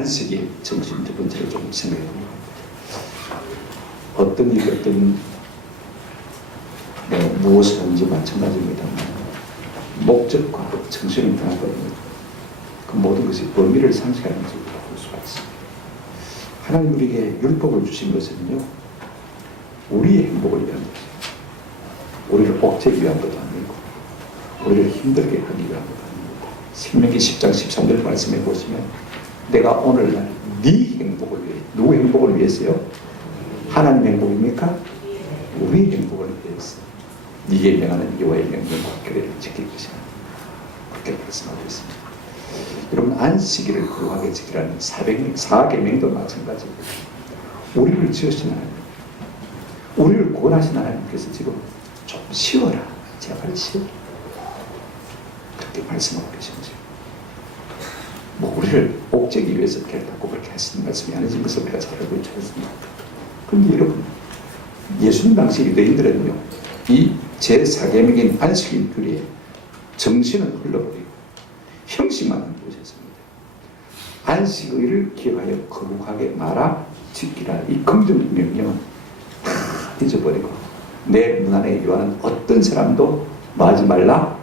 안식이 정신 두 번째로 좀 생각해 봅니다. 어떤 일, 어떤 무엇을 하는지 마찬가지입니다만 목적과 정신을 떠나버립니다. 그 모든 것이 범위를 상실하는 것을 볼 수가 있습니다. 하나님 우리에게 율법을 주신 것은요, 우리의 행복을 위한 것이에요. 우리를 옥죄기 위한 것도 아니고 우리를 힘들게 하기 위한 것도 아닙니다. 신명기 10장 13절 말씀해 보시면 내가 오늘날 네 행복을 위해, 누구 행복을 위해서요? 하나님 행복입니까? 우리 행복을 위해서 네게 명하는 여호와의 명령과 규례를 지킬 것이다. 그렇게 말씀하고 있습니다. 여러분, 안식일을 거룩하게 지키라는 사계명도 마찬가지입니다. 우리를 지으신 하나님, 우리를 구원하신 하나님께서 지금 좀 쉬어라, 제발 쉬어라, 그렇게 말씀하고 계십니다. 뭐 우리를 옥죄기 위해서 결코 그렇게 하시는 말씀이 아니신 것을 우리가 잘 알고 있지 않습니까? 그런데 여러분, 예수님 당시 유대인들은요, 이 제4계명인 안식일 규례에 정신은 흘러버리고 형식만 보셨습니다. 안식일을 기억하여 거룩하게 말아 지키라, 이 긍정 명령은 다 잊어버리고 내 문 안에 요하는 어떤 사람도 뭐 하지 말라?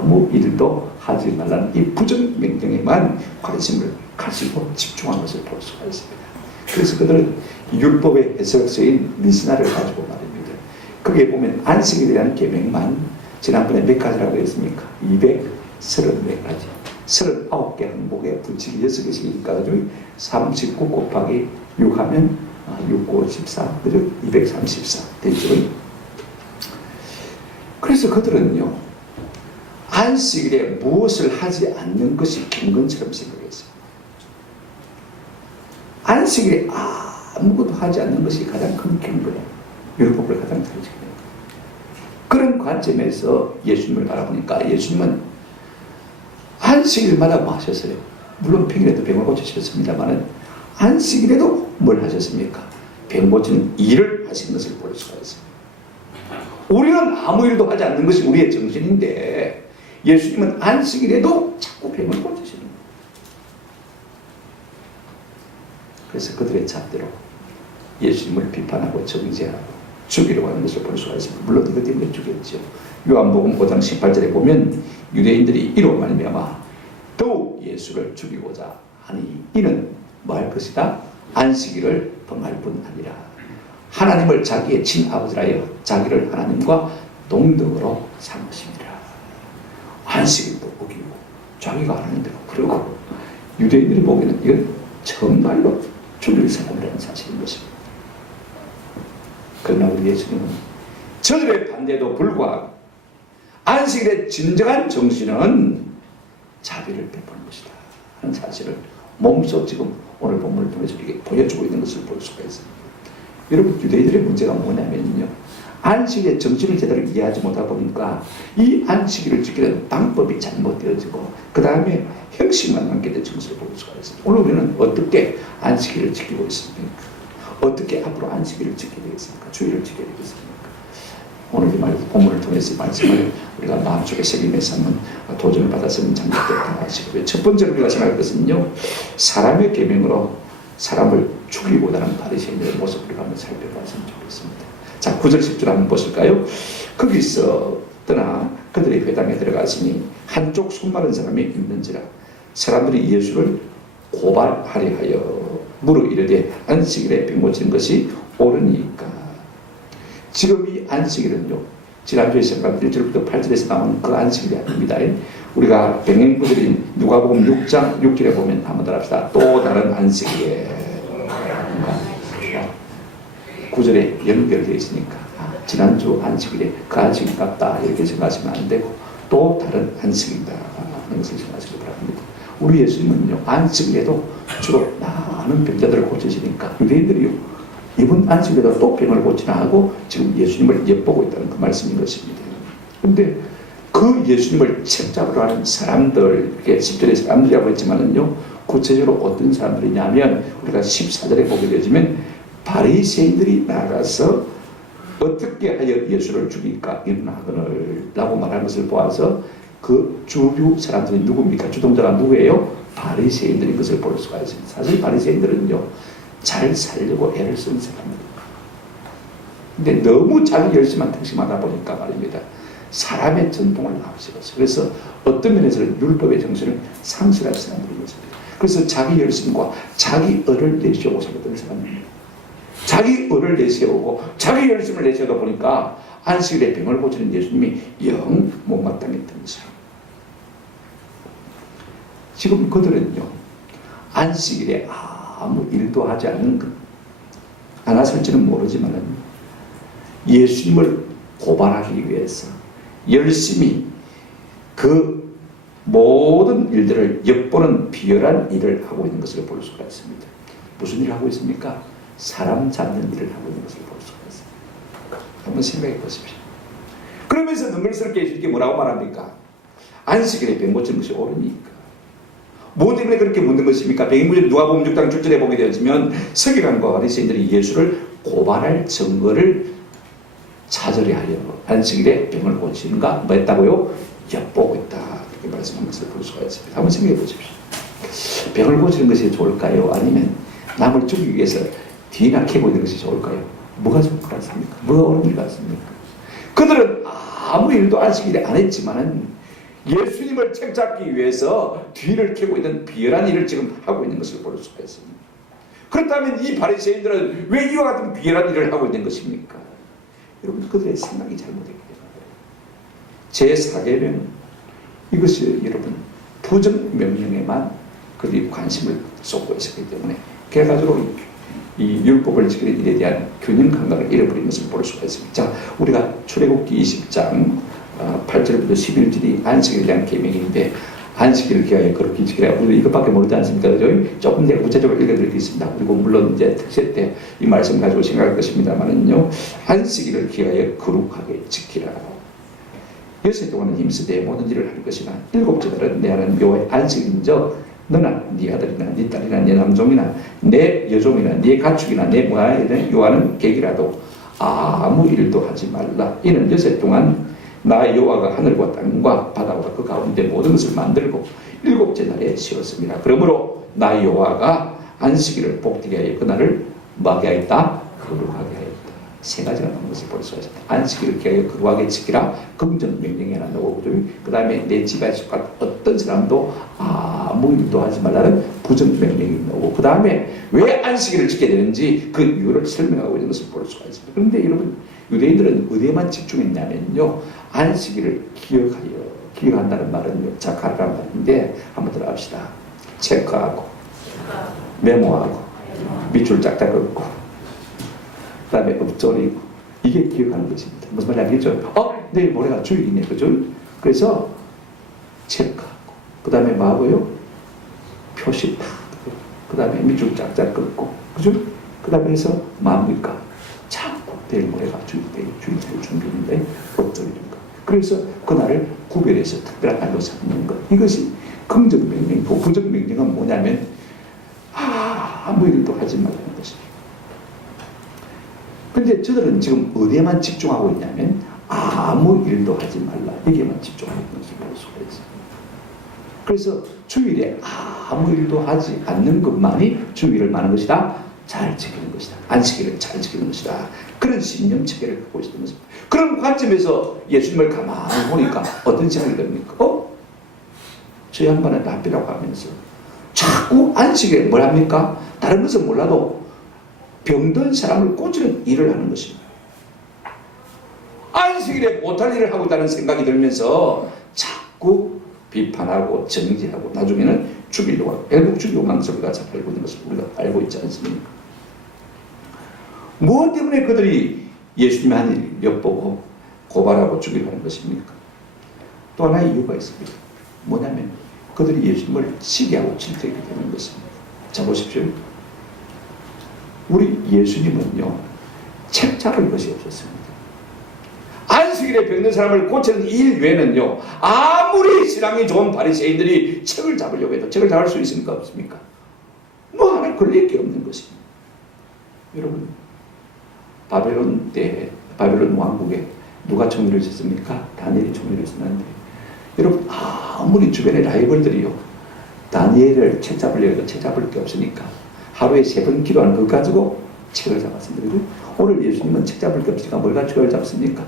아무 일도 하지 말라는 이 부정명령에만 관심을 가지고 집중한 것을 볼 수가 있습니다. 그래서 그들은 율법의 해석서인 미스나를 가지고 말입니다. 거기에 보면 안식일이라는 계명만 지난번에 몇 가지라고 했습니까? 234가지. 39개 항목에 불치기 6개씩 가지고 39 곱하기 6 하면 6, 9, 14, 그죠? 234 되죠. 그래서 그들은요, 안식일에 무엇을 하지 않는 것이 경건처럼 생각했어요. 안식일에 아무것도 하지 않는 것이 가장 큰 경건이에요. 율법을 가장 잘 지키는 거예요. 그런 관점에서 예수님을 바라보니까 예수님은 안식일마다 뭐 하셨어요? 물론 평일에도 병을 고치셨습니다만 안식일에도 뭘 하셨습니까? 병 고치는 일을 하신 것을 볼 수가 있어요. 우리는 아무 일도 하지 않는 것이 우리의 정신인데 예수님은 안식일에도 자꾸 병을 고치시는 거예요. 그래서 그들의 잣대로 예수님을 비판하고 정죄하고 죽이려고 하는 것을 볼 수가 있습니다. 물론 그것 때문에 죽였죠. 요한복음 5장 18절에 보면 유대인들이 이로 말미암아 더욱 예수를 죽이고자 하니 이는 뭐 할 것이다? 안식일을 범할 뿐 아니라 하나님을 자기의 친아버지라여 자기를 하나님과 동등으로 삼으십니다. 안식일도 어기고 자기가 하나님대로 그러고 유대인들이 보기에는 이건 정말로 죽일 사람이라는 사실인 것입니다. 그러나 우리 예수님은 저들의 반대에도 불구하고 안식일의 진정한 정신은 자비를 베푸는 것이다 하는 사실을 몸소 지금 오늘 본문을 통해서 이렇게 보여주고 있는 것을 볼 수가 있습니다. 여러분, 유대인들의 문제가 뭐냐면요, 안식일의 정신을 제대로 이해하지 못하다 보니까 이 안식일을 지키는 방법이 잘못되어지고 그 다음에 형식만 남게 된 것을 볼 수가 있습니다. 오늘 우리는 어떻게 안식일을 지키고 있습니까? 어떻게 앞으로 안식일을 지켜야 되겠습니까? 주일을 지켜야 되겠습니까? 오늘 이 본문을 통해서 이 말씀을 우리가 마음속에 새기면서 한번 도전을 받았으면 참 좋겠다 하시고요. 첫 번째로 우리가 생각할 것은요, 사람의 계명으로 사람을 죽이고자 하는 바리새인들의 모습을 한번 살펴봤으면 좋겠습니다. 자, 9절 10절 한번 보실까요? 거기서 떠나 그들의 회당에 들어갔으니 한쪽 손 마른 사람이 있는지라 사람들이 예수를 고발하려 하여 물어 이르되 안식일에 병 고치는 것이 옳으니까. 지금 이 안식일은요, 지난주에 생각 1절부터 8절에서 나온 그 안식일이 아닙니다. 우리가 병행구절인 누가복음 6장 6절에 보면 한번 더 합시다. 또 다른 안식일에 9절에 연결되어 있으니까 지난주 안식일에 그 안식일 같다 이렇게 생각하시면 안 되고 또 다른 안식일이다 하는 것을 생각하시기 바랍니다. 우리 예수님은요, 안식일에도 주로 많은 병자들을 고치시니까 유대인들이요, 이번 안식일에도 또 병을 고치나 하고 지금 예수님을 엿보고 있다는 그 말씀인 것입니다. 그런데 그 예수님을 책잡으러 하는 사람들, 이렇게 10절에 사람들이라고 했지만은요, 구체적으로 어떤 사람들이냐면 우리가 14절에 보게 되지면 바리새인들이 나가서 어떻게 하여 예수를 죽일까 일어나거늘 라고 말하는 것을 보아서 그 주류 사람들이 누굽니까? 주동자가 누구예요? 바리새인들인 것을 볼 수가 있습니다. 사실 바리새인들은요, 잘 살려고 애를 쓴 사람들입니다. 근데 너무 자기 열심만 특심하다 보니까 말입니다, 사람의 전통을 앞세웠어요. 그래서 어떤 면에서는 율법의 정신을 상실할 사람들인 것입니다. 그래서 자기 열심과 자기 의를 내세우고 살았던 사람입니다. 자기 의를 내세우고 자기 열심을 내세우다 보니까 안식일에 병을 고치는 예수님이 영 못마땅했던 사람. 지금 그들은요, 안식일에 아무 일도 하지 않는 것, 안 하실지는 모르지만 예수님을 고발하기 위해서 열심히 그 모든 일들을 엿보는 비열한 일을 하고 있는 것을 볼 수가 있습니다. 무슨 일을 하고 있습니까? 사람 잡는 일을 하고 있는 것을 볼 수가 있습니다. 한번 생각해 보십시오. 그러면서 능글스럽게 이렇게 뭐라고 말합니까? 안식일에 병 고치는 것이 옳으니까. 뭐 때문에 그렇게 묻는 것입니까? 백인구절 누가복음 6장 6절에 보게 되어지면 서기관과 바리새인들이 예수를 고발할 증거를 찾으려 하여 안식일에 병을 고치는가 뭐 했다고요? 엿보고 있다. 이렇게 말씀하는 것을 볼 수가 있습니다. 한번 생각해 보십시오. 병을 고치는 것이 좋을까요? 아니면 남을 죽이기 위해서 뒤나 캐고 있는 것이 좋을까요? 뭐가 좋을 것 같습니까? 뭐가 옳은 일 같습니까? 그들은 아무 일도 안식일에 안 했지만은 예수님을 책잡기 위해서 뒤를 캐고 있는 비열한 일을 지금 하고 있는 것을 볼 수가 있습니다. 그렇다면 이 바리새인들은 왜 이와 같은 비열한 일을 하고 있는 것입니까? 여러분, 그들의 생각이 잘못됐기 때문에 제4계명, 이것이 여러분 부정명령에만 그들이 관심을 쏟고 있었기 때문에 결과적으로 이 율법을 지키는 일에 대한 균형 감각을 잃어버린 것을 볼 수가 있습니다. 자, 우리가 출애굽기 20장 8절부터 11절이 안식일에 대한 계명인데, 안식일을 기하여 거룩히 지키라. 우리도 이것밖에 모르지 않습니까? 그죠? 조금 내가 구체적으로 읽어드리겠습니다. 그리고 물론 이제 특세 때 이 말씀 가지고 생각할 것입니다만은요, 안식일을 기하여 거룩하게 지키라. 6일 동안은 힘쓰되 모든 일을 할 것이나 7째 날은 내 하나님 여호와의 안식일인즉 너나 네 아들이나 네 딸이나 네 남종이나 내 여종이나 네 가축이나 내 모아에 요하는 객이라도 아무 일도 하지 말라. 이는 6일 동안 나 여호와가 하늘과 땅과 바다와 그 가운데 모든 것을 만들고 7째 날에 쉬었습니다. 그러므로 나 여호와가 안식일을 복되게 하여 그날을 뭐하게 하였다? 거룩하게 하였다. 세 가지가 나오는 것을 볼 수가 있습니다. 안식일을 기하여 거룩하게 지키라. 긍정 명령이 하나 나오고, 그 다음에 내 집에 속한 어떤 사람도 아무 일도 하지 말라는 부정 명령이 나오고, 그 다음에 왜 안식일을 지켜야 되는지 그 이유를 설명하고 있는 것을 볼 수가 있습니다. 그런데 여러분, 유대인들은 어디에만 집중했냐면요, 안식일을 기억한다는 말은요, 자카라는 말인데 한번 들어갑시다. 체크하고 메모하고 밑줄 짝짝 긋고 그 다음에 엎조리고, 이게 기억하는 것입니다. 무슨 말인지 알겠죠? 내일 모레가 주일이네, 그죠? 그래서 체크하고, 그 다음에 뭐 하고요? 표시 팍, 그 다음에 밑줄 짝짝 긋고, 그죠? 그 다음에 해서 마음일까? 자꾸 내일 모레가 주일이 준비인데 엎조리는 것. 그래서 그날을 구별해서 특별한 날로 삼는 것. 이것이 긍정 명령이고, 부정 명령은 뭐냐면 아무 일도 하지 말라는 것입니다. 근데 저들은 지금 어디에만 집중하고 있냐면 아무 일도 하지 말라, 여기에만 집중하고 있는 것을 볼 수가 있습니다. 그래서 주일에 아무 일도 하지 않는 것만이 주일을 많은 것이다, 잘 지키는 것이다, 안식일을 잘 지키는 것이다, 그런 신념 체계를 갖고 있는 것입니다. 그런 관점에서 예수님을 가만히 보니까 어떤 생각이 듭니까? 저 양반은 랍비라고 하면서 자꾸 안식일에 뭘 합니까? 다른 것은 몰라도 병든 사람을 고치는 일을 하는 것입니다. 안식일에 못할 일을 하고 있다는 생각이 들면서 자꾸 비판하고 정죄하고 나중에는 죽이려고 하고, 결국 죽이고 망설이가 잡히고 있는 것을 우리가 알고 있지 않습니까? 무엇 때문에 그들이 예수님의 한 일을 엿보고 고발하고 죽이려 하는 것입니까? 또 하나의 이유가 있습니다. 뭐냐면 그들이 예수님을 시기하고 질투하게 되는 것입니다. 자, 보십시오. 우리 예수님은요, 책 잡을 것이 없었습니다. 안식일에 병든 사람을 고치는 일 외에는요, 아무리 신앙이 좋은 바리새인들이 책을 잡으려고 해도 책을 잡을 수 있습니까? 없습니까? 뭐 하나 걸릴 게 없는 것입니다. 여러분, 바벨론 때, 바벨론 왕국에 누가 총리를 했습니까? 다니엘이 총리를 했었는데, 여러분, 아무리 주변의 라이벌들이요, 다니엘을 책 잡으려고 해도 책 잡을 게 없으니까 하루에 3번 기도하는 것 가지고 책을 잡았습니다. 오늘 예수님은 책 잡을 게 없으니까 뭘 가지고 책을 잡습니까?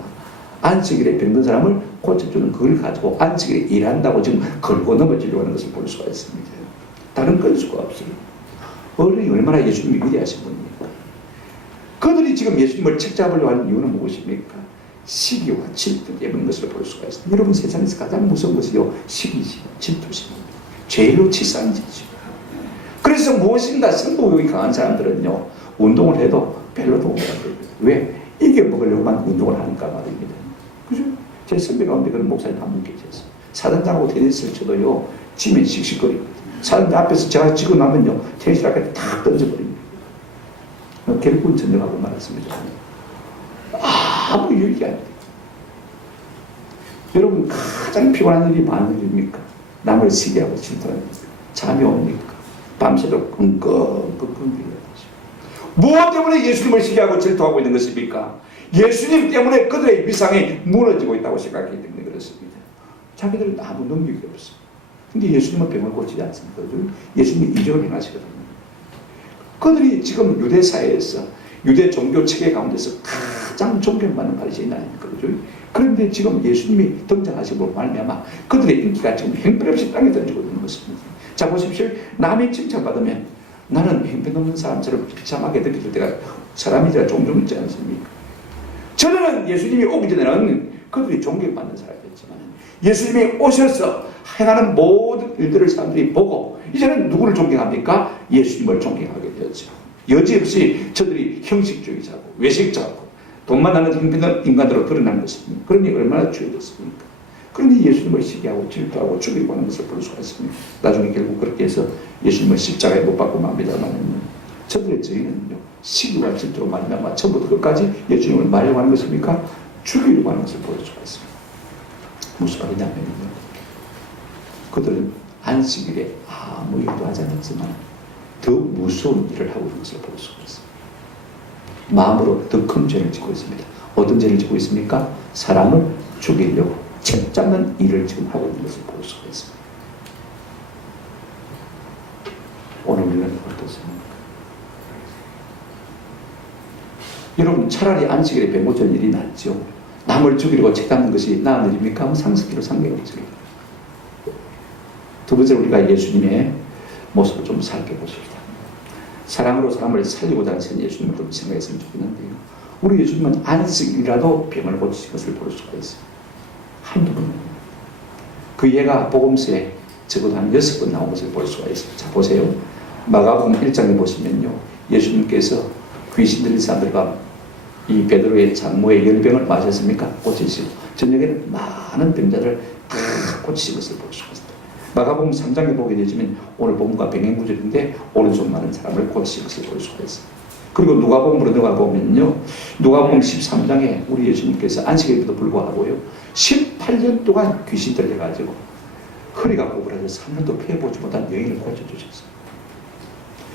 안식일에 병든 사람을 고쳐주는 그걸 가지고 안식일에 일한다고 지금 걸고 넘어지려고 하는 것을 볼 수가 있습니다. 다른 건수가 없어요. 얼마나 예수님이 위대하신 분입니까? 그들이 지금 예수님을 책 잡으려고 하는 이유는 무엇입니까? 시기와 질투 때문인 것을 볼 수가 있습니다. 여러분, 세상에서 가장 무서운 것이요, 시기지, 질투지, 죄로 치사한 짓이죠. 그래서 무엇인가 승부욕이 강한 사람들은요, 운동을 해도 별로 도움이 안 됩니다. 왜? 이겨먹으려고만 운동을 하니까 말입니다. 그죠? 제 선배 가운데 그런 목사님 한 분 계셨어요. 사단장하고 테니스를 쳐도요, 지면 씩씩거리거든요. 사단장 앞에서 제가 지고 나면요, 테니스 라켓을 탁 던져버립니다. 결국은 전쟁하고 말았습니다. 아무 유익이 안 돼요. 여러분, 가장 피곤한 일이 많은 일입니까? 남을 시기하고 질투하는 일. 잠이 옵니까? 밤새도록 끙끙 무엇 때문에 예수님을 시기하고 질투하고 있는 것입니까? 예수님 때문에 그들의 위상이 무너지고 있다고 생각하기 때문에 그렇습니다. 자기들은 아무 능력이 없어. 근데 예수님은 병을 고치지 않습니까? 예수님이 이적을 행하시거든요. 그들이 지금 유대 사회에서 유대 종교 체계 가운데서 가장 존경받는 바리새인 아닙니까? 그죠? 그런데 지금 예수님이 등장하심으로 말미암아 그들의 인기가 지금 형편없이 땅에 던지고 있는 것입니다. 자, 보십시오. 남이 칭찬받으면 나는 형편없는 사람처럼 비참하게 느낄 때가 사람이라 종종 있지 않습니까? 저는 예수님이 오기 전에는 그들이 존경받는 사람이었지만 예수님이 오셔서 행하는 모든 일들을 사람들이 보고 이제는 누구를 존경합니까? 예수님을 존경하게 되었죠. 여지없이 저들이 형식주의자고 외식자고 돈만 나는 형편없는 인간으로 드러나는 것입니다. 그러니 얼마나 죄졌습니까? 그런데 예수님을 시기하고 질투하고 죽이고 하는 것을 볼 수가 있습니다. 나중에 결국 그렇게 해서 예수님을 십자가에 못 박고 맙니다만 저들의 죄는요, 시기와 질투로 말미암아 처음부터 끝까지 예수님을 말려고 하는 것입니까? 죽이려고 하는 것을 볼 수가 있습니다. 무슨 말이냐면요, 그들은 안식일에 아무 일도 하지 않았지만 더 무서운 일을 하고 있는 것을 볼 수가 있습니다. 마음으로 더 큰 죄를 짓고 있습니다. 어떤 죄를 짓고 있습니까? 사람을 죽이려고 책 잡는 일을 지금 하고 있는 것을 볼 수가 있습니다. 오늘 우리는 어떻습니까? 여러분, 차라리 안식일에 배모전 일이 낫죠. 남을 죽이려고 책 잡는 것이 나은 일입니까? 상식으로 상계없죠. 두 번째, 우리가 예수님의 모습을 좀 살펴보십시다. 사랑으로 사람을 살리고자 하신 예수님을 좀 생각했으면 좋겠는데요. 우리 예수님은 안식일이라도 병을 고치신 것을 볼 수가 있어요. 한두 번. 그 예가 복음서에 적어도 한 6번 나온 것을 볼 수가 있어요. 자, 보세요. 마가복음 1장에 보시면요, 예수님께서 귀신 들린 사람들과 이 베드로의 장모의 열병을 마셨습니까? 고치시고 저녁에는 많은 병자를 다 고치신 것을 볼 수가 있습니다. 마가복음 3장에 보게 되지만 오늘 본문과 병행구절인데 오른손 많은 사람을 고치신 것을 볼 수가 있습니다. 그리고 누가복음으로 들어가 보면요, 누가복음 13장에 우리 예수님께서 안식일에도 불구하고요 18년 동안 귀신 들려가지고 허리가 구부러져서 한 번도 피해보지 못한 여인을 고쳐주셨어요.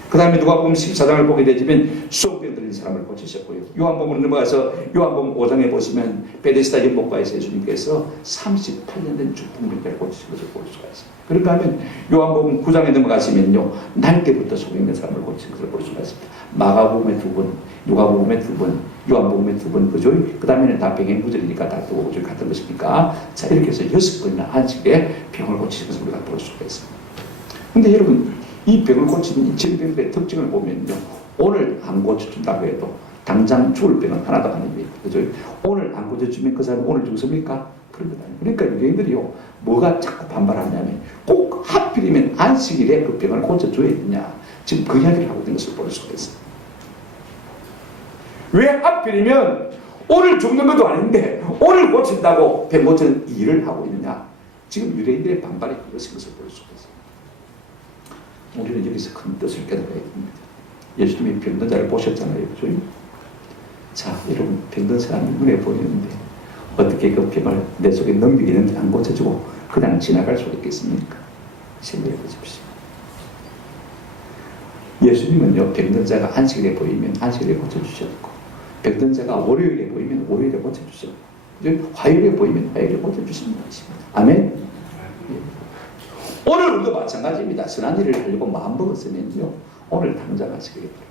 그 다음에 누가복음 14장을 보게 되지만 수족병 들린 사람을 고치셨고요. 요한복음으로 넘어가서 요한복음 5장에 보시면 베데스다 연못가에서 예수님께서 38년 된 중풍병자를 고치신 것을 볼 수가 있습니다. 그런가 하면 요한복음 9장에 넘어가시면요, 날 때부터 속에 있는 사람을 고친 것을 볼 수가 있습니다. 마가복음에 2번, 누가복음에 2번, 요한복음에 2번, 그죠? 그 다음에는 다 병행구절이니까 다 또 같은 것이니까, 자, 이렇게 해서 6번이나 안식에 병을 고치신 것을 우리가 볼 수가 있습니다. 근데 여러분, 이 병을 고치는 이 질병들의 특징을 보면요, 오늘 안 고쳐준다고 해도 당장 죽을 병은 하나도 아닙니다. 그죠? 오늘 안 고쳐주면 그 사람은 오늘 죽습니까? 그런 것 아니에요. 그러니까 유대인들이요, 뭐가 자꾸 반발하냐면 꼭 하필이면 안식일에 그 병을 고쳐줘야 되냐, 지금 그 이야기를 하고 있는 것을 볼 수가 있어요. 왜 하필이면 오늘 죽는 것도 아닌데 오늘 고친다고 병 고치는 일을 하고 있느냐, 지금 유대인들의 반발이 그것인 것을 볼 수가 있어요. 우리는 여기서 큰 뜻을 깨달아야 됩니다. 예수님이 병든 자를 보셨잖아요. 그죠? 자, 여러분, 병든 사람이 눈에 보이는데 어떻게 그 병을 내 속에 넘기겠는데 안 고쳐주고 그냥 지나갈 수 있겠습니까? 생각해 보십시오. 예수님은요, 병든 자가 안식일에 보이면 안식일에 고쳐주셨고, 병든 자가 월요일에 보이면 월요일에 고쳐주셨고, 화요일에 보이면 화요일에 고쳐주시는 것입니다. 아멘? 오늘 우리도 마찬가지입니다. 선한 일을 하려고 마음먹었으면요, 오늘 당장 하시게 됩니다.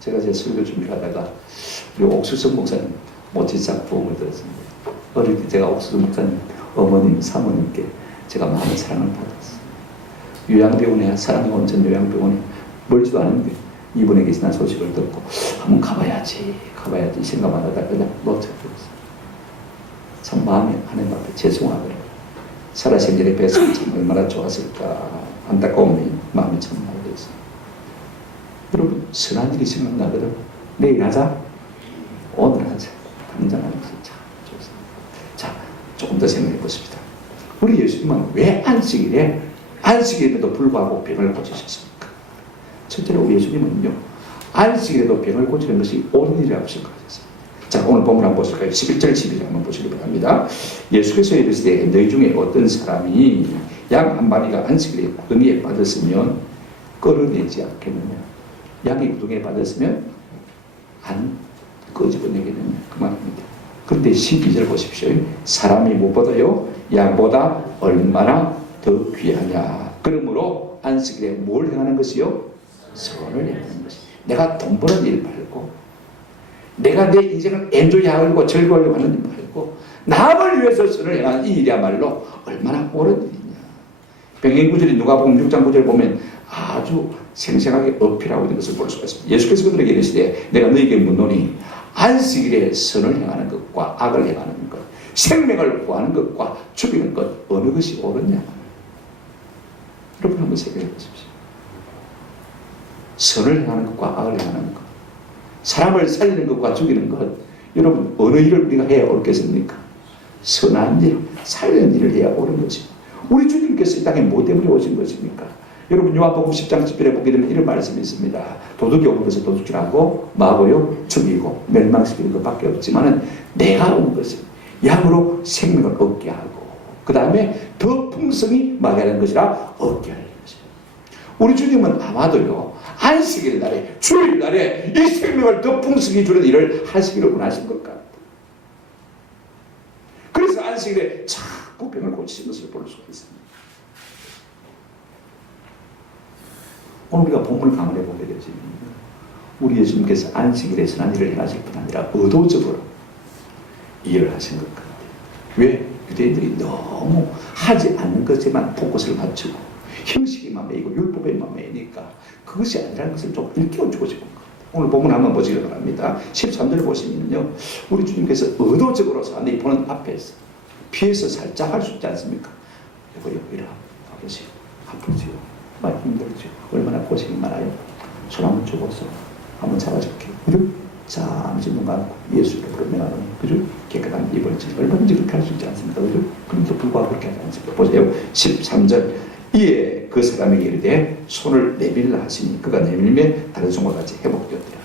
제가 제 설교 준비를 하다가 우리 옥수성 목사님 모티작 부흥을 들었습니다. 어릴 때 제가 옥수성 목사님 어머님, 사모님께 제가 많은 사랑을 받았어요. 요양병원에, 사랑의 온천 요양병원에 멀지도 않은데 이분에 계시다는 소식을 듣고 한번 가봐야지 생각만 하다가 그냥 놓쳐버렸어요. 참 마음이 하나님 앞에 죄송하더라고요. 살아생전에 뵀으면 참 얼마나 좋았을까, 안타까운 마음이 참 많이 들었어요. 여러분, 선한 일이 생각나거든. 내일 하자, 오늘 하자, 당장 하는 것이 참 좋습니다. 자, 조금 더 생각해 보십시다. 우리 예수님은 왜 안식일에도 불구하고 병을 고치셨습니까? 첫째로 우리 예수님은요, 안식일에도 병을 고치는 것이 옳은 일이라고 생각하셨어요. 자, 오늘 본문 한번 보실까요? 11절 12절 한번 보시기 바랍니다. 예수께서 이르시되 너희 중에 어떤 사람이 양 한 마리가 안식일에 구덩이에 빠졌으면 끌어내지 않겠느냐? 양이 구덩이에 빠졌으면 안 끄집어내겠느냐? 그 말입니다. 그런데 12절 보십시오. 사람이 무엇보다요, 양보다 얼마나 더 귀하냐? 그러므로 안식일에 뭘 행하는 것이요? 선을 행하는 것이. 내가 돈 버는 일 말고 내가 내 인생을 엔조이하고 즐거워하려고 하는 일 말고 남을 위해서 선을 행하는 이 일이야말로 얼마나 옳은 일이냐. 병행구절이 누가복음 6장 9절 보면 아주 생생하게 어필하고 있는 것을 볼 수가 있습니다. 예수께서 그들에게 이르시되 내가 너희에게 묻노니 안식일에 선을 행하는 것과 악을 행하는 것, 생명을 구하는 것과 죽이는 것 어느 것이 옳으냐. 여러분 한번 생각해 보십시오. 선을 행하는 것과 악을 행하는 것, 사람을 살리는 것과 죽이는 것, 여러분 어느 일을 우리가 해야 옳겠습니까? 선한 일, 살리는 일을 해야 옳은 것입니다. 우리 주님께서 이 땅에 뭐 때문에 오신 것입니까? 여러분 요한복음 10장 10절에 보게 되면 이런 말씀이 있습니다. 도둑이 오는 것을 도둑질하고 마고요 죽이고 멸망시키는 것밖에 없지만은 내가 온 것은 양으로 생명을 얻게 하고 그 다음에 더 풍성히 마게 하는 것이라 얻게 하는 것입니다. 우리 주님은 아마도요 안식일 날에 주일 날에 이 생명을 더 풍성히 주는 일을 하시기를 원하신 것 같아요. 그래서 안식일에 자꾸 병을 고치신 것을 볼 수가 있습니다. 오늘 우리가 본문을 감안해 보게 되지만 우리 예수님께서 안식일에 선한 일을 행하실 뿐 아니라 의도적으로 일을 하신 것 같아요. 왜? 유대인들이 너무 하지 않는 것에만 포커스를 맞추고 형식에만 매이고 율법에만 매이니까 그것이 아니라는 것을 좀 일깨워주고 싶은 것 같아요. 오늘 본문 한번 보시기 바랍니다. 13절 보시면요 우리 주님께서 의도적으로 사람들이 보는 앞에서 피해서 살짝 할 수 있지 않습니까? 여보요 이리 와보세요. 아프지요? 많이 힘들죠? 얼마나 고생이 많아요? 손 한번 주고서 한번 잡아줄게요. 그죠? 잠시 눈 감고 예수 이름으로 명하노니 그죠? 깨끗한 입을 지 얼마든지 그렇게 할 수 있지 않습니까? 그죠? 그런데도 불구하고 그렇게 하지 않습니까? 보세요. 13절 이에 그 사람에게 이르되 손을 내밀라 하시니 그가 내밀매 다른 손과 같이 회복되었더라.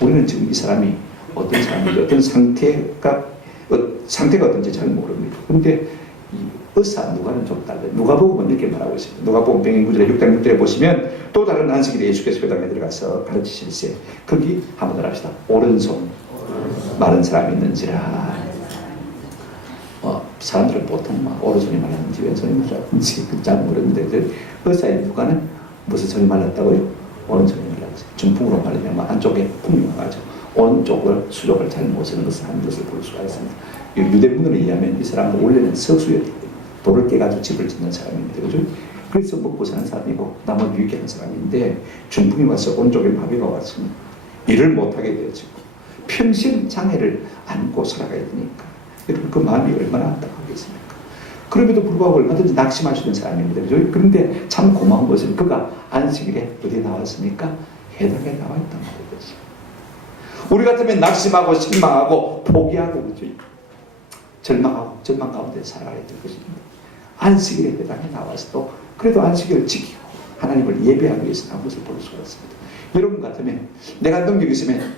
우리는 지금 이 사람이 어떤 사람인지 어떤 상태가 어떤지 잘 모릅니다. 그런데 이 의사 누가는 좀 달라요. 누가복음은 이렇게 말하고 있습니다. 누가복음 병행구절에 6장 6절에 보시면 또 다른 안식일에 예수께서 회당에 들어가서 가르치실세 거기 한번 합시다. 오른손 마른 사람이 있는지라. 사람들은 보통 막 오른손이 말랐는지 왼손이 말랐는지 잘 모르는데 의사의 누가는 무슨 손이 말랐다고요? 오른손이 말랐어요. 중풍으로 말리면 안쪽에 풍이 와가지고 오른쪽을 수족을 잘 못 쓰는 것을 하는 것을 볼 수가 있습니다. 유대문으로 의하면 이 사람은 원래는 서수였기 때문에 돌을 깨가지고 집을 짓는 사람입니다. 그죠? 그래서 먹고 사는 사람이고 남을 유익하는 사람인데 중풍이 와서 온쪽에 마비가 왔으면 일을 못하게 되어지고 평생 장애를 안고 살아가야 되니까 여러분 그 마음이 얼마나 안타깝겠습니까? 그럼에도 불구하고 얼마든지 낙심할 수 있는 사람입니다. 그죠? 그런데 참 고마운 것은 그가 안식일에 어디에 나왔습니까? 해당에 나와 있단 말이죠. 우리 같으면 낙심하고 실망하고 포기하고 그죠? 절망하고 절망 가운데 살아가야 될 것입니다. 안식일에 해당에 나와서도 그래도 안식일을 지키고 하나님을 예배하기 위해서 나온 것을 볼 수가 있습니다. 여러분 같으면 내가 능력이 있으면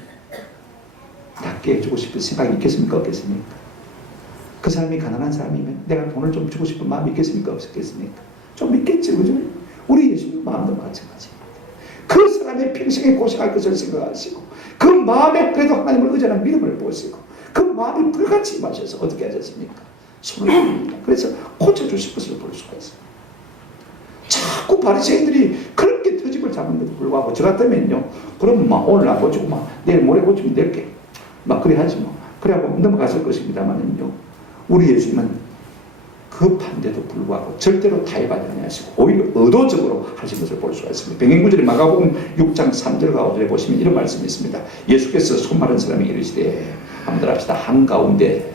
낫게 해주고 싶은 생각이 있겠습니까? 없겠습니까? 그 사람이 가난한 사람이면 내가 돈을 좀 주고 싶은 마음이 있겠습니까? 없겠습니까? 좀 있겠지, 그죠? 우리 예수님 마음도 마찬가지입니다. 그 사람의 평생에 고생할 것을 생각하시고 그 마음에 그래도 하나님을 의존하는 믿음을 보시고 그 마음이 불같이 임하셔서 어떻게 하셨습니까? 손을 듭니다. 그래서 고쳐주실 것을 볼 수가 있습니다. 자꾸 바리새인들이 그렇게 터집을 잡는데도 불구하고 저 같다면요 그럼 막 오늘 안 고치고 막 내일 모레 고치면 될게 막 그래 하지 뭐 그래하고 넘어갔을 것입니다만은요 우리 예수님은 급한데도 불구하고 절대로 타협하지 않으시고 오히려 의도적으로 하신 것을 볼 수가 있습니다. 병행구절에 마가복음 6장 3절과 5절에 보시면 이런 말씀이 있습니다. 예수께서 손 마른 사람이 이르시되 한번 합시다. 한가운데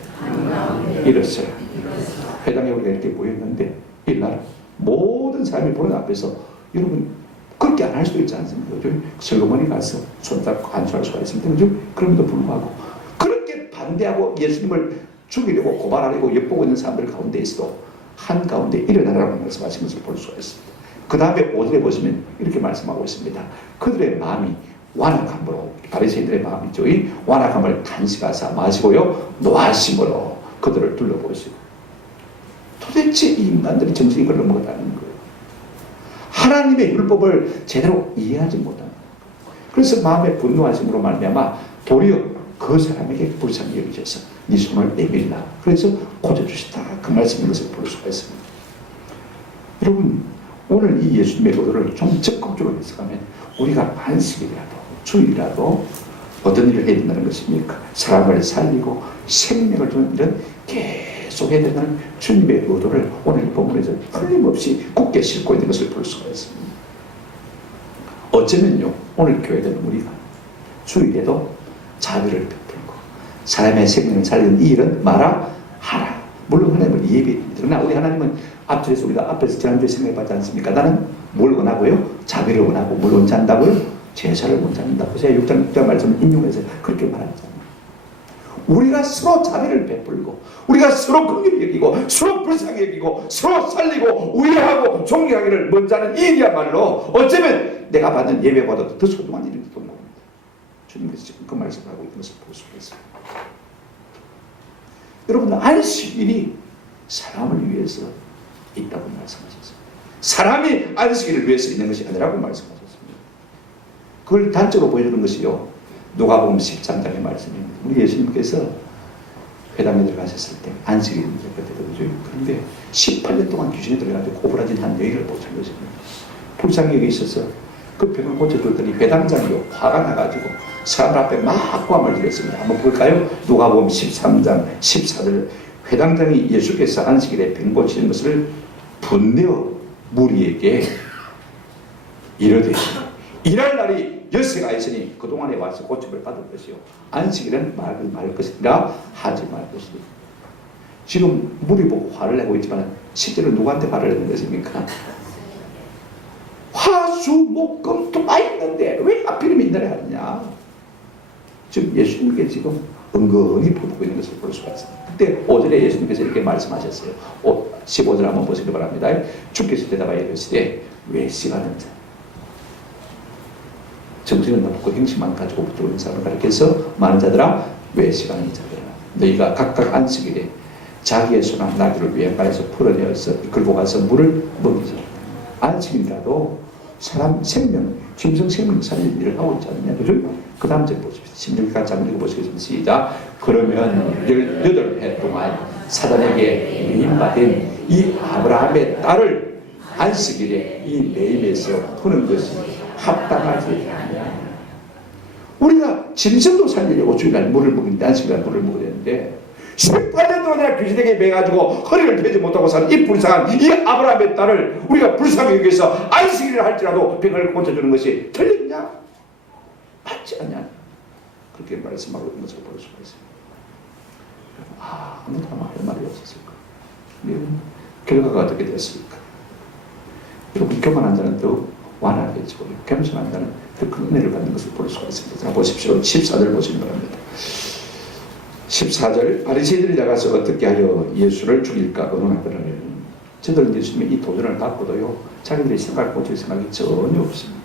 일었어요. 회당에 우리가 이렇게 모였는데 이날 모든 사람이 보는 앞에서 여러분 그렇게 안 할 수도 있지 않습니까? 그죠? 설거머니 가서 손잡고 간수할 수가 있습니다. 그죠? 그럼에도 불구하고 그렇게 반대하고 예수님을 죽이려고 고발하려고 엿보고 있는 사람들 가운데 있어도 한가운데 일어나라고 말씀하신 것을 볼 수가 있습니다. 그 다음에 5절에 보시면 이렇게 말씀하고 있습니다. 그들의 마음이 완악함으로 바리새인들의 마음이죠. 이 완악함을 탄식하사 마시고요 노하심으로 그들을 둘러보시고 도대체 이 인간들이 정신이 걸러 먹었다는 거예요. 하나님의 율법을 제대로 이해하지 못하는 거예요. 그래서 마음에 분노하심으로 말미암아 도리어 그 사람에게 불쌍히 여기셔서 네 손을 내밀라. 그래서 고쳐주시다. 그 말씀인 것을 볼 수가 있습니다. 여러분 오늘 이 예수님의 의도를 좀 적극적으로 해석하면 우리가 안식일이라도 주일이라도 어떤 일을 해야 된다는 것입니까? 사람을 살리고 생명을 주는 일은 계속 해야 된다는 주님의 의도를 오늘 본문에서 틀림없이 굳게 싣고 있는 것을 볼 수가 있습니다. 어쩌면요, 오늘 교회는 우리가 주일에도 자비를 베풀고 사람의 생명을 살리는 이 일은 마라 하라. 물론 하나님을 예배합니다. 그러나 우리 하나님은 앞절에서 우리가 앞에서 지난주에 생각해봤지 않습니까? 나는 뭘 원하고요? 자비를 원하고 뭘 원치 않다고요? 제사를 원치 않는다고. 제가 6장 말씀을 인용해서 그렇게 말하잖아요. 우리가 서로 자비를 베풀고 우리가 서로 긍휼히 여기고 서로 불쌍히 여기고 서로 살리고 우애하고 존경하기를 먼저 하는 이 일이야말로 어쩌면 내가 받는 예배보다도 더 소중한 일일지도 모릅니다. 주님께서 지금 그 말씀을 하고 있는 것을 볼 수가 있습니다. 여러분, 안식일이 사람을 위해서 있다고 말씀하셨어요. 사람이 안식일을 위해서 있는 것이 아니라고 말씀하셨습니다. 그걸 단적으로 보여주는 것이요, 누가복음 13장의 말씀입니다. 우리 예수님께서 회당에 들어가셨을 때 안식일이 되거든요. 그런데 18년 동안 귀신이 들어가지고 고부라진 한 여인을 보신 것입니다. 불쌍히 여기 있어서 그 병을 고쳐줬더니 회당장이 화가 나가지고 사람들 앞에 막 고함을 지렸습니다. 한번 볼까요? 누가복음 13장 14절. 회당장이 예수께서 안식일에 병 고치는 것을 분내어 무리에게 이르되 일할 날이 여세가 있으니 그동안에 와서 고침을 받을 것이요 안식일은 말 것이라 하지 말 것이다. 지금 무리 보고 화를 내고 있지만 실제로 누구한테 화를 내는 것입니까? 화수목금토 다 있는데 왜 하필이면 이날에 하느냐. 지금 예수님께 지금 은근히 풀고 있는 것을 볼 수가 있습니다. 그때 5절에 예수님께서 이렇게 말씀하셨어요. 15절 한번 보시기 바랍니다. 주께서 대답하여 이르시되 왜 시간은 자 정신은 없고 행심만 가지고 붙들고 사람을 가리켜서 많은 자들아 왜 시간이 자더라. 너희가 각각 안식일에 자기의 손과 나귀를 외양간에서 풀어내어서 끌고 가서 물을 먹이자. 안식일이라도 사람 생명, 짐승 생명 살리는 일을 하고 있지 않느냐. 그죠? 그 다음 절 보십시오. 16절까지 한번 읽어보시겠습니다. 시작. 그러면 18해 동안 사단에게 매임받은 이 아브라함의 딸을 안식일에 이 매임에서 푸는 것이 합당하지 않냐. 우리가 짐승도 살리려고 주일날 물을 먹는데 안식일날 물을 먹어야 되는데 18년 동안 귀신에게 매가지고 허리를 펴지 못하고 사는 이 불쌍한 이 아브라함의 딸을 우리가 불쌍히 여기서 안식일을 할지라도 병을 고쳐주는 것이 틀리냐? 맞지 않냐? 그렇게 말씀하고 있는 것을 볼 수가 있습니다. 아무도 아마 할 말이 없었을까? 결과가 어떻게 됐습니까? 여러분, 교만한 자는 더 완화해지고 겸손한 자는 더 큰 은혜를 받는 것을 볼 수가 있습니다. 자, 보십시오. 14절 보시기 바랍니다. 14절. 바리새인들이 나가서 어떻게 하여 예수를 죽일까 의논하더라고요. 저들은 예수님의 이 도전을 받고도요, 자기들의 생각을 고칠 생각이 전혀 없습니다.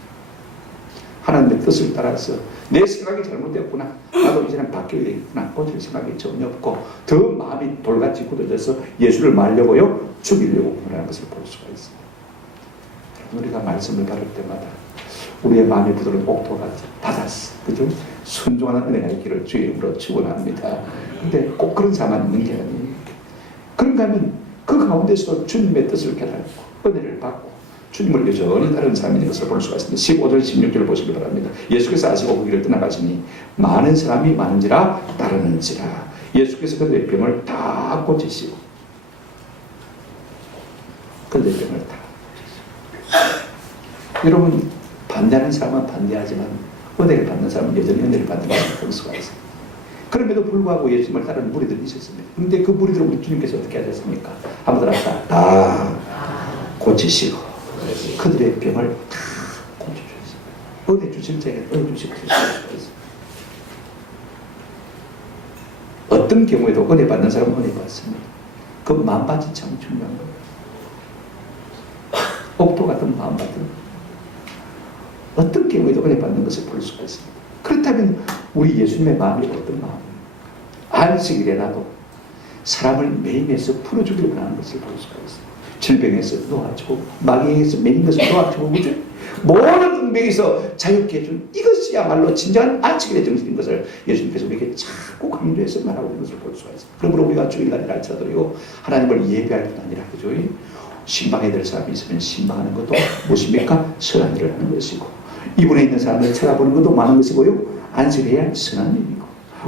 하나님의 뜻을 따라서 내 생각이 잘못되었구나, 나도 이제는 바뀌어야 되겠구나, 고칠 생각이 전혀 없고 더 마음이 돌같이 굳어져서 예수를 말려고요, 죽이려고 하는 것을 볼 수가 있습니다. 우리가 말씀을 받을 때마다 우리의 마음이 부드러운 옥토가 받았어, 그죠? 순종하는 은혜가 있기를 주의 이름으로 축원합니다. 근데 꼭 그런 사람만 있는 게 아니에요. 그런가 하면 그 가운데서도 주님의 뜻을 깨닫고 은혜를 받고 주님을 여전히 따르는 사람이 있는 것을 볼 수가 있습니다. 15절 16절을 보시기 바랍니다. 예수께서 아시고 그 길을 떠나가시니 많은 사람이 많은지라 따르는지라. 예수께서 그들의 병을 다 고치시고 그들의 병을 다 고치시고. 여러분, 반대하는 사람은 반대하지만 은혜를 받는 사람은 여전히 은혜를 받는 것을 볼 수가 있습니다. 그럼에도 불구하고 예수님을 따르는 무리들이 있었습니다. 그런데 그 무리들을 우리 주님께서 어떻게 하셨습니까? 한번 다 고치시고 그들의 병을 다 고쳐주셨습니다. 은혜 주실 자에게 은혜 주시고 어떤 경우에도 은혜 받는 사람은 은혜 받습니다. 그 마음밭이 참 중요한 거예요. 옥토 같은 마음밭은 어떤 경우에도 은혜 받는 것을 볼 수가 있습니다. 그렇다면 우리 예수님의 마음이 어떤 마음이에요? 안식일에라도 사람을 매임해서 풀어주기를 원하는 것을 볼 수가 있습니다. 질병에서 놓아주고 마귀에서 매인 것을 놓아주고 그죠? 모든 응병에서 자유케 해준 이것이야말로 진정한 안식일의 정신인 것을 예수님께서 우리에게 자꾸 강조해서 말하고 있는 것을 볼 수가 있습니다. 그러므로 우리가 주일날이라 할지라도 하나님을 예배할 뿐 아니라 그죠? 신방해야 될 사람이 있으면 신방하는 것도 무엇입니까? 선한 일을 하는 것이고, 이분에 있는 사람을 찾아보는 것도 많은 것이고요, 안식해야 할 선한 일이고,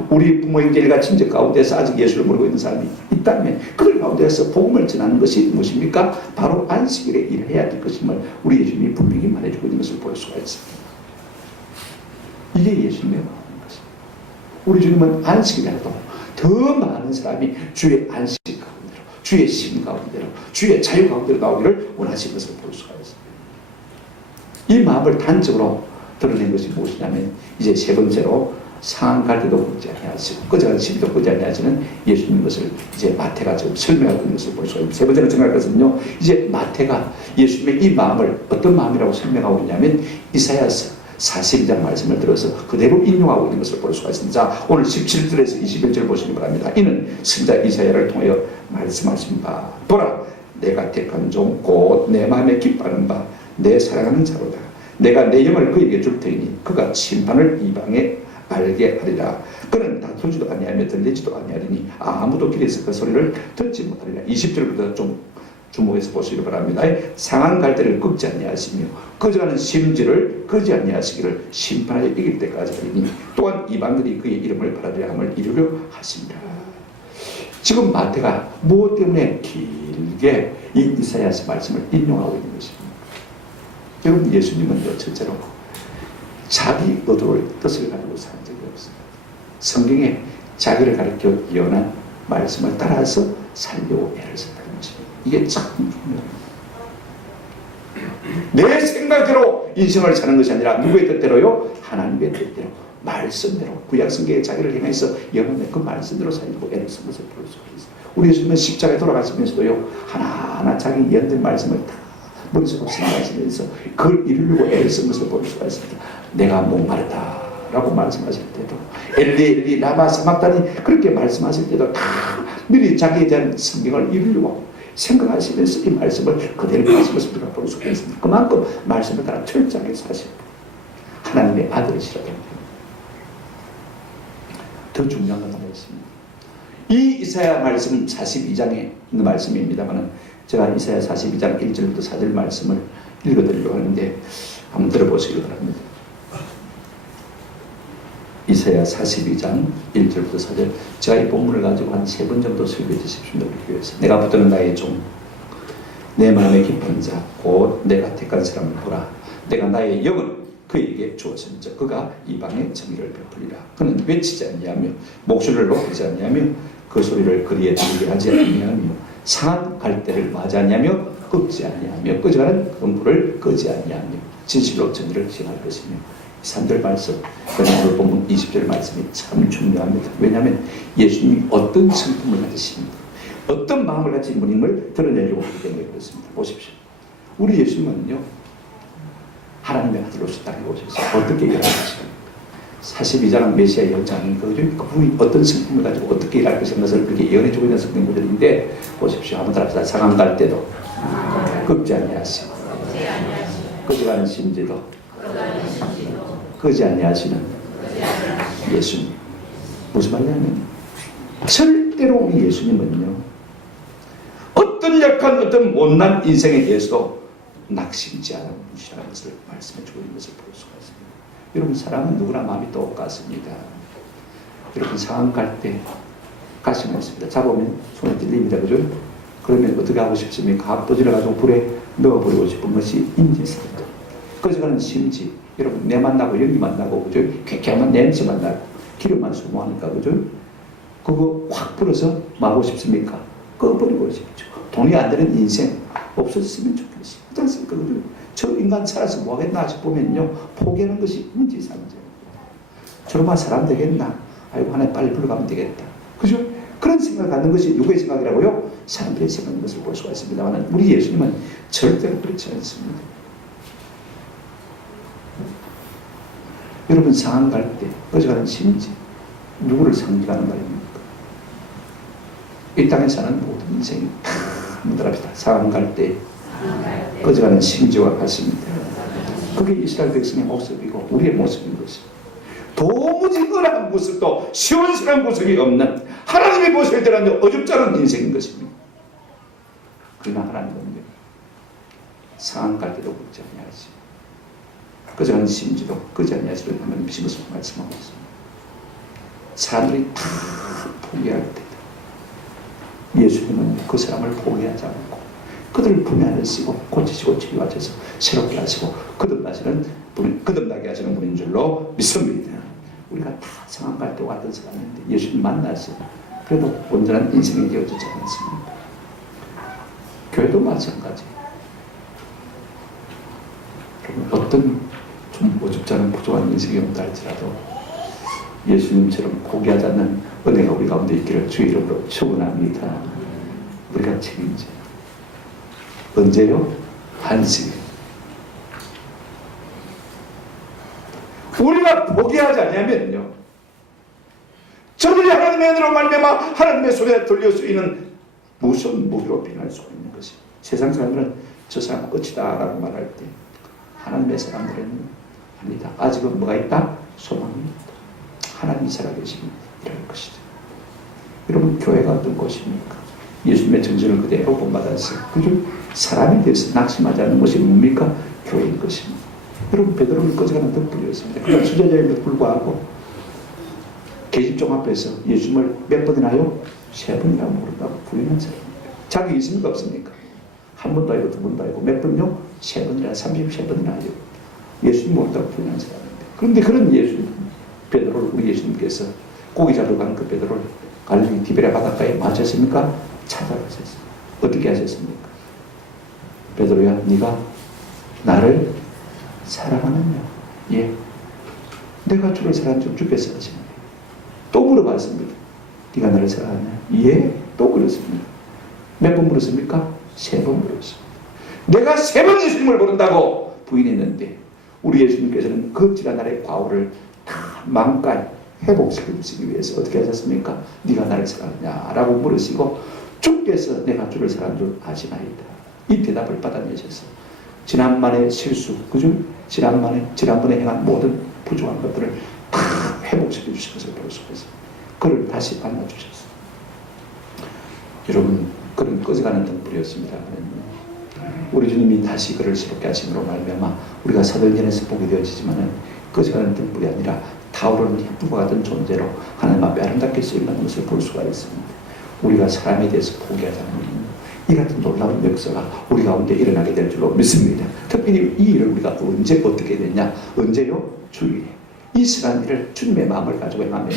우리 부모의 일가 친척 가운데서 아직 예수를 모르고 있는 사람이 있다면 그들 가운데서 복음을 전하는 것이 무엇입니까? 바로 안식일에 일해야 될 것임을 우리 예수님이 분명히 말해주고 있는 것을 볼 수가 있습니다. 이게 예수님의 마음인 것입니다. 우리 주님은 안식일에도 더 많은 사람이 주의 안식 가운데로, 주의 심 가운데로, 주의 자유 가운데로 나오기를 원하시는 것을 볼 수가 있습니다. 이 마음을 단적으로 드러낸 것이 무엇이냐면, 이제 세 번째로 상한 갈 때도 걷지 아니하시고 꺼져가는 시비도 걷지 아니하시는 예수님 것을 이제 마태가 지금 설명하고 있는 것을 볼 수가 있습니다. 세 번째로 생각할 것은요, 이제 마태가 예수님의 이 마음을 어떤 마음이라고 설명하고 있냐면, 이사야서 42장 말씀을 들어서 그대로 인용하고 있는 것을 볼 수가 있습니다. 자, 오늘 17절에서 21절 보시기 바랍니다. 이는 선지자 이사야를 통하여 말씀하신 바, 보라, 내가 택한 종 곧 내 마음에 기뻐하는 바 내 사랑하는 자로다. 내가 내 영을 그에게 줄 테니 그가 심판을 이방에 알게 하리라. 그는 다투지도 아니하며 들리지도 아니하리니 아무도 길에서 그 소리를 듣지 못하리라. 20절부터 좀 주목해서 보시기 바랍니다. 상한 갈대를 꺾지 아니하시며 거저가는 심지를 끄지 아니하시기를 심판하여 이길 때까지 하리니 또한 이방들이 그의 이름을 바라리라 함을 이루려 하십니다. 지금 마태가 무엇 때문에 길게 이 이사야서 말씀을 인용하고 있는 것입니다. 여러분, 예수님은요, 첫째로 자기 의도를 뜻을 가지고 산 적이 없습니다. 성경에 자기를 가리켜 예언한 말씀을 따라서 살려고 애를 썼다는 것입니다. 이게 참 중요합니다. 내 생각대로 인생을 사는 것이 아니라 누구의 뜻대로요? 하나님의 뜻대로, 말씀대로, 구약성경에 자기를 향해서 예언한 그 말씀대로 살려고 애를 쓴 것을 볼 수가 있습니다. 우리 예수님은 십자가에 돌아가시면서도요, 하나하나 자기 예언된 말씀을 다 머릿속으로 생각하시면서 그걸 이루려고 애를 쓴 것을 볼 수가 있습니다. 내가 목마르다 라고 말씀하실 때도, 엘리 엘리 라마 사막다니 그렇게 말씀하실 때도 다 미리 자기에 대한 성경을 이루려고 생각하시면서 이 말씀을 그대로 하신 것을 우리가 볼 수가 있습니다. 그만큼 말씀을 따라 철저하게 사실 하나님의 아들이시라고 합니다. 더 중요한 건 하나 있습니다. 이 이사야 말씀 42장에 있는 말씀입니다만, 제가 이사야 42장 1절부터 4절 말씀을 읽어드리려고 하는데 한번 들어보시기 바랍니다. 이사야 42장 1절부터 4절, 제가 이 본문을 가지고 한 3번 정도 설교해 주십시오. 교회에서 내가 붙드는 나의 종, 내 마음에 깊은 자, 곧 내가 택한 사람을 보라. 내가 나의 영을 그에게 주었은즉 그가 이방의 정의를 베풀리라. 그는 외치지 아니하며 목소리를 높이지 아니하며 그 소리를 거리에 들리게 하지 아니하며 상한 갈대를 맞지 아니하며 꺾지 아니하며 꺼져가는 등불을 끄지 아니하며 진실로 정의를 시행할 것이며, 3절 말씀, 오늘 본문 20절 말씀이 참 중요합니다. 왜냐하면 예수님이 어떤 성품을 가지십니까? 어떤 마음을 가진 분임을 드러내려고 하기 때문에 그렇습니다. 보십시오. 우리 예수님은요, 하나님의 아들로서 땅에 오셔서 어떻게 일하셨습니까? 42장은 메시아의 연장이니까 그분이 어떤 성품을 가지고 어떻게 일할 것인 것을 그렇게 예언해주고 있는 성경 구절인데, 보십시오. 한번 따라합시다. 상한 갈 때도 꺾지 아니하시고 꺼져가는 심지도 끄지 아니하시는 예수님. 무슨 말이냐면 절대로 우리 예수님은요, 어떤 약한 어떤 못난 인생에 대해서도 낙심지 않은 분이라는 것을 말씀해주고 있는 것을 볼 수가 있습니다. 여러분, 사람은 누구나 마음이 똑같습니다. 여러분, 상한 갈 때 가시면 있습니다. 잡으면 손에 찔립니다. 그죠? 그러면 어떻게 하고 싶습니까? 압도질해가지고 불에 넣어버리고 싶은 것이 인지상정. 꺼져가는 심지. 여러분, 내 만나고 연기 만나고, 그죠? 쾌쾌한 냄새 만나고 기름만 소모하니까, 그죠? 그거 확 불어서 뭐 하고 싶습니까? 꺼버리고 싶죠. 돈이 안 되는 인생 없어졌으면 좋겠어요. 그렇지 않습니까? 그죠? 저 인간 살아서 뭐 하겠나 싶으면요, 포기하는 것이 인지상정. 저러면 사람 되겠나? 아이고, 하나님 빨리 불러가면 되겠다. 그죠? 그런 생각을 갖는 것이 누구의 생각이라고요? 사람들의 생각인 것을 볼 수가 있습니다만, 우리 예수님은 절대로 그렇지 않습니다. 여러분, 상한 갈 때 꺼져가는 심지, 누구를 상징하는 말입니까? 이 땅에 사는 모든 인생이 다 문들합시다. 상한 갈 때 꺼져가는 심지와 같습니다. 그게 이스라엘 백성의 모습이고 우리의 모습인 것입니다. 도무지 은한 모습도 시원스러운 모습이 없는, 하나님의 보실 때는 어줍지 않은 인생인 것입니다. 그러나 하나님은요, 상한 갈 때도 걷지 아니하지. 그저는 심지도 끄지 아니하시는 하나님 심어서 말씀하고 있습니다. 사람들이 다 포기할 때 예수님은 그 사람을 포기하지 않고 그들을 품에 안으시고 고치시고 치료하셔서 새롭게 하시고 거듭나게 하시는 분인 줄로 믿습니다. 우리가 다 상한 갈 때와 같은 사람인데 예수님 만나서 그래도 온전한 인생이 되어지지 않습니까? 교회도 마찬가지. 어떤 좀 어줍지 않은 부족한 인생이 온다 할지라도 예수님처럼 포기하지 않는 은혜가 우리 가운데 있기를 주의 이름으로 축원합니다. 우리가 책임져. 언제요? 한식. 우리가 포기하지 않으면요, 저들이 하나님의 은혜로 말미암아 하나님의 손에 들려 쓰이는 무슨 무기로 변할 수가 있는 것이. 세상 사람들은 저 사람 끝이다 라고 말할 때 하나님의 사람들은 아니다. 아직은 뭐가 있다? 소망이 있다. 하나님이 살아계시면 이럴 것이다. 여러분, 교회가 어떤 곳입니까? 예수님의 정신을 그대로 본받아서 그저 사람에 대해서 낙심하지 않는 것이 뭡니까? 교회인 것입니다. 여러분, 베드로를 꺼져가는 덕분이었습니다. 그런 수제자임에도 불구하고 계집종 앞에서 예수님을 몇 번이나요? 3번이나 모른다고 부인한 사람입니다. 자기 있습니까? 없습니까? 한 번도 아니고 두 번도 아니고 몇 번요? 3번이나 33번이나 아니요. 예수님 모른다고 부인한 사람입니다. 그런데 그런 예수님, 베드로를 우리 예수님께서 고기 잡으러 가는 그 베드로를 갈릴리 디베랴 바닷가에 맞으셨습니까? 찾아가셨습니다. 어떻게 하셨습니까? 베드로야, 네가 나를 사랑하느냐? 예. 내가 주를 사랑한 줄 주께서 하십니다. 또 물어봤습니다. 네가 나를 사랑하느냐? 예. 또 그랬습니다. 몇 번 물었습니까? 3번 물었습니다. 내가 3번 예수님을 모른다고 부인했는데 우리 예수님께서는 그 지난날의 과오를 다 망까지 회복시켜 주시기 위해서 어떻게 하셨습니까? 네가 나를 사랑하느냐? 라고 물으시고 주께서 내가 주를 사랑한 줄 아시나이다. 이 대답을 받아내셔서 지난번의 실수, 그죠? 지난번에 행한 모든 부족한 것들을 다 회복시켜 주신 것을 볼 수가 있습니다. 그를 다시 만나주셨어요. 여러분, 그런 꺼져가는 등불이었습니다. 우리 주님이 다시 그를 새롭게 하심으로 말미암아 우리가 사도행전에서 보게 되어지지만은 꺼져가는 등불이 아니라 타오르는 햇불과 같은 존재로 하나님 앞에 아름답게 쓰임받는 것을 볼 수가 있습니다. 우리가 사람에 대해서 포기하지 않으면 이 같은 놀라운 역사가 우리 가운데 일어나게 될 줄로 믿습니다. 특별히 이 일을 우리가 언제 어떻게 됐냐? 언제요? 주일에. 이 선한 일을 주님의 마음을 가지고 행하면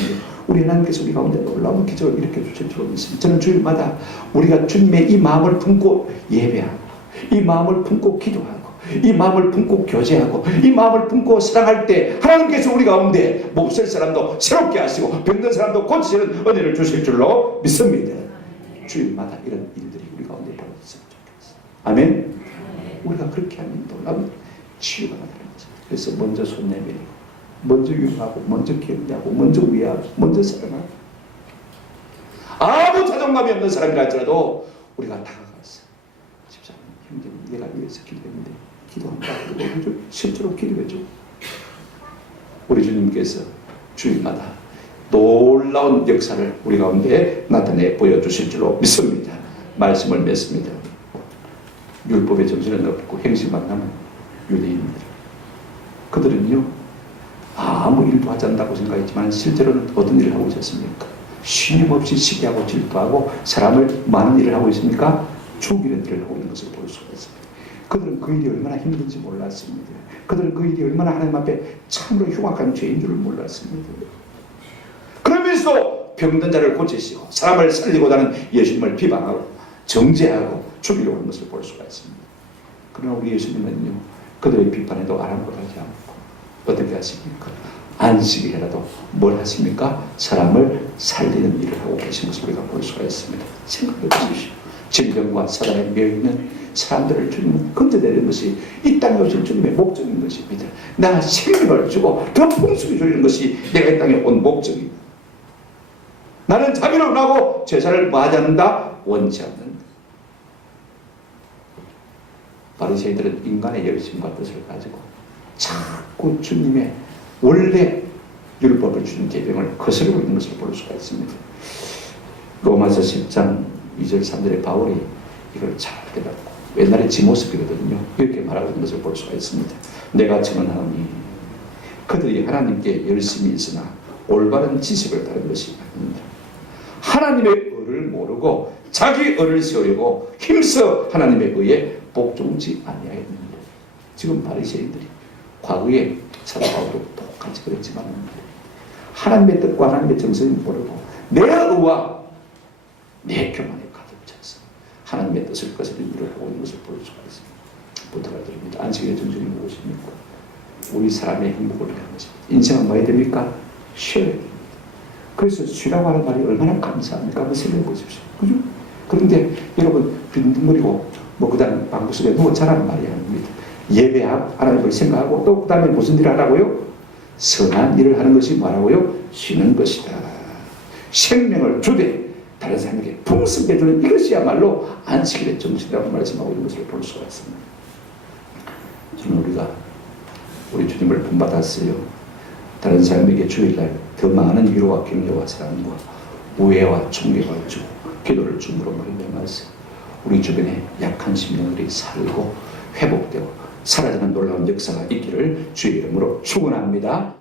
우리 하나님께서 우리 가운데 놀라운 기적을 일으켜 주실 줄로 믿습니다. 저는 주일마다 우리가 주님의 이 마음을 품고 예배하고 이 마음을 품고 기도하고 이 마음을 품고 교제하고 이 마음을 품고 사랑할 때 하나님께서 우리 가운데 몹쓸 사람도 새롭게 하시고 병든 사람도 고치시는 은혜를 주실 줄로 믿습니다. 주일마다 이런 일들이 우리 가운데 벌어졌으면 좋겠어요. 아멘. 우리가 그렇게 하면 놀라운 치유가 나타나는 거죠. 그래서 먼저 손 내밀고 먼저 유하고 먼저 기억하고 먼저 위하고 먼저 사랑하고 아무 자존감이 없는 사람이라 할지라도 우리가 다가가서 집사님 형제님 내가 위해서 기도했는데 기도한다. 그리고 실제로 기도해줘. 우리 주님께서 주일마다 놀라운 역사를 우리 가운데 나타내 보여주실 줄로 믿습니다. 말씀을 맺습니다. 율법의 정신을 없고 행실만 남은 유대인들. 그들은요, 아무 일도 하지 않는다고 생각했지만 실제로는 어떤 일을 하고 있었습니까? 쉼없이 시기하고 질투하고 사람을 많은 일을 하고 있습니까? 죽이는 일을 하고 있는 것을 볼 수가 있습니다. 그들은 그 일이 얼마나 힘든지 몰랐습니다. 그들은 그 일이 얼마나 하나님 앞에 참으로 흉악한 죄인 줄을 몰랐습니다. 그러면서 병든 자를 고치시고 사람을 살리고 다는 예수님을 비방하고 정죄하고 죽이려고 하는 것을 볼 수가 있습니다. 그러나 우리 예수님은요, 그들의 비판에도 아랑곳하지 않고 어떻게 하십니까? 안식일이라도 뭘 하십니까? 사람을 살리는 일을 하고 계신 것을 우리가 볼 수가 있습니다. 생각해 보십시오. 질병과 사단에 매여있는 사람들을 주님은 건져내는 것이 이 땅에 오신 주님의 목적인 것입니다. 나 생명을 주고 더 풍성히 주리는 것이 내가 이 땅에 온 목적입니다. 나는 자비로운하고 제사를 뭐하지 않는다? 원치 않는다. 바리새인들은 인간의 열심과 뜻을 가지고 자꾸 주님의 원래 율법을 주신 계명을 거스르고 있는 것을 볼 수가 있습니다. 로마서 10장 2절 3절에 바울이 이걸 잘 깨닫고 옛날에 지 모습이거든요. 이렇게 말하는 것을 볼 수가 있습니다. 내가 청하노니 그들이 하나님께 열심히 있으나 올바른 지식을 따른 것이 아닙니다. 하나님의 의를 모르고 자기 의를 세우려고 힘써 하나님의 의에 복종치 아니하였느니라. 지금 바리새인들이 과거에 사도 바울도 똑같이 그랬지만 하나님의 뜻과 하나님의 정성을 모르고 내 의와 내 교만에 가득 차서 하나님의 뜻을 것을 이루어가고 있는 것을 볼 수가 있습니다. 부탁을 드립니다. 안식일의 정신이 무엇입니까? 우리 사람의 행복을 위한 것입니다. 인생은 뭐해야 됩니까? 쉬어야 됩니다. 그래서 쉬라고 하는 말이 얼마나 감사합니까? 한번 생각해 보십시오. 그죠? 그런데 여러분 빈둥거리고 그 다음 방구 속에 누워 자라는 말이 아닙니다. 예배하고 하나님을 생각하고 또 그 다음에 무슨 일을 하라고요? 선한 일을 하는 것이 뭐라고요? 쉬는 것이다. 생명을 주되 다른 사람에게 풍성게 주는 이것이야말로 안식일의 정신이라고 말씀하고 있는 것을 볼 수가 있습니다. 저는 우리가 우리 주님을 본받았어요. 다른 사람에게 주일날 더 많은 위로와 격려와 사랑과 우애와 총격을 주고 기도를 줌으로 말미암아서 우리 주변에 약한 심령들이 살고 회복되고 사라지는 놀라운 역사가 있기를 주의 이름으로 축원합니다.